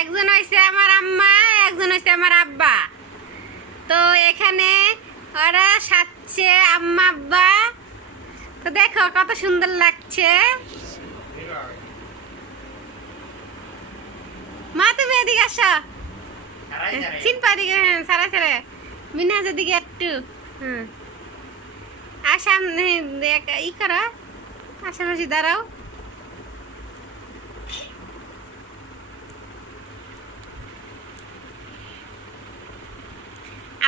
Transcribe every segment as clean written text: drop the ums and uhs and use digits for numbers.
একজন হইছে আমার আম্মা, একজন হইছে আমার আব্বা। তো এখানে ওরা সাজছে আম্মা আব্বা। তো দেখো কত সুন্দর লাগছে। মা তুমি এদিকে আসো, চিনপা দিকে সারা সারা মিনাজের দিকে একটু আর সামনে ই করো, পাশাপাশি দাঁড়াও।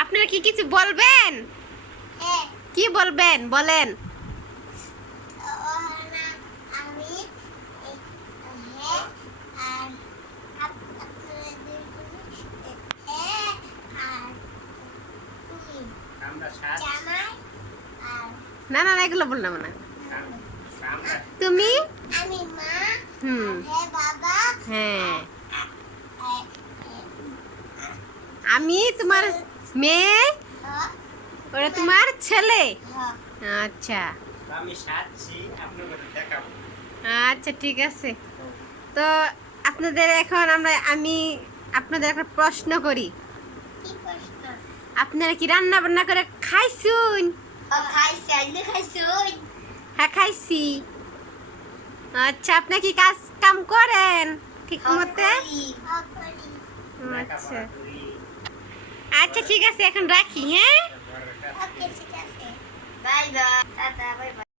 আপনারা কি কিছু বলবেন? কি বলবেন বলেন? না না এগুলো বললাম না। তুমি হ্যাঁ, আমি তোমার মেয়ে, ওরা তোমার ছেলে। আচ্ছা আচ্ছা ঠিক আছে। তো আপনাদের এখন আমি আপনাদের একটা প্রশ্ন করি। আপনারা কি রান্না বান্না করে খাইছুন? হ্যাঁ খাইছি। আচ্ছা আপনি কি কাজ কাম করেন ঠিক মতে? আচ্ছা আচ্ছা ঠিক আছে, এখন রাখি। হ্যাঁ, bye bye, tata, bye bye.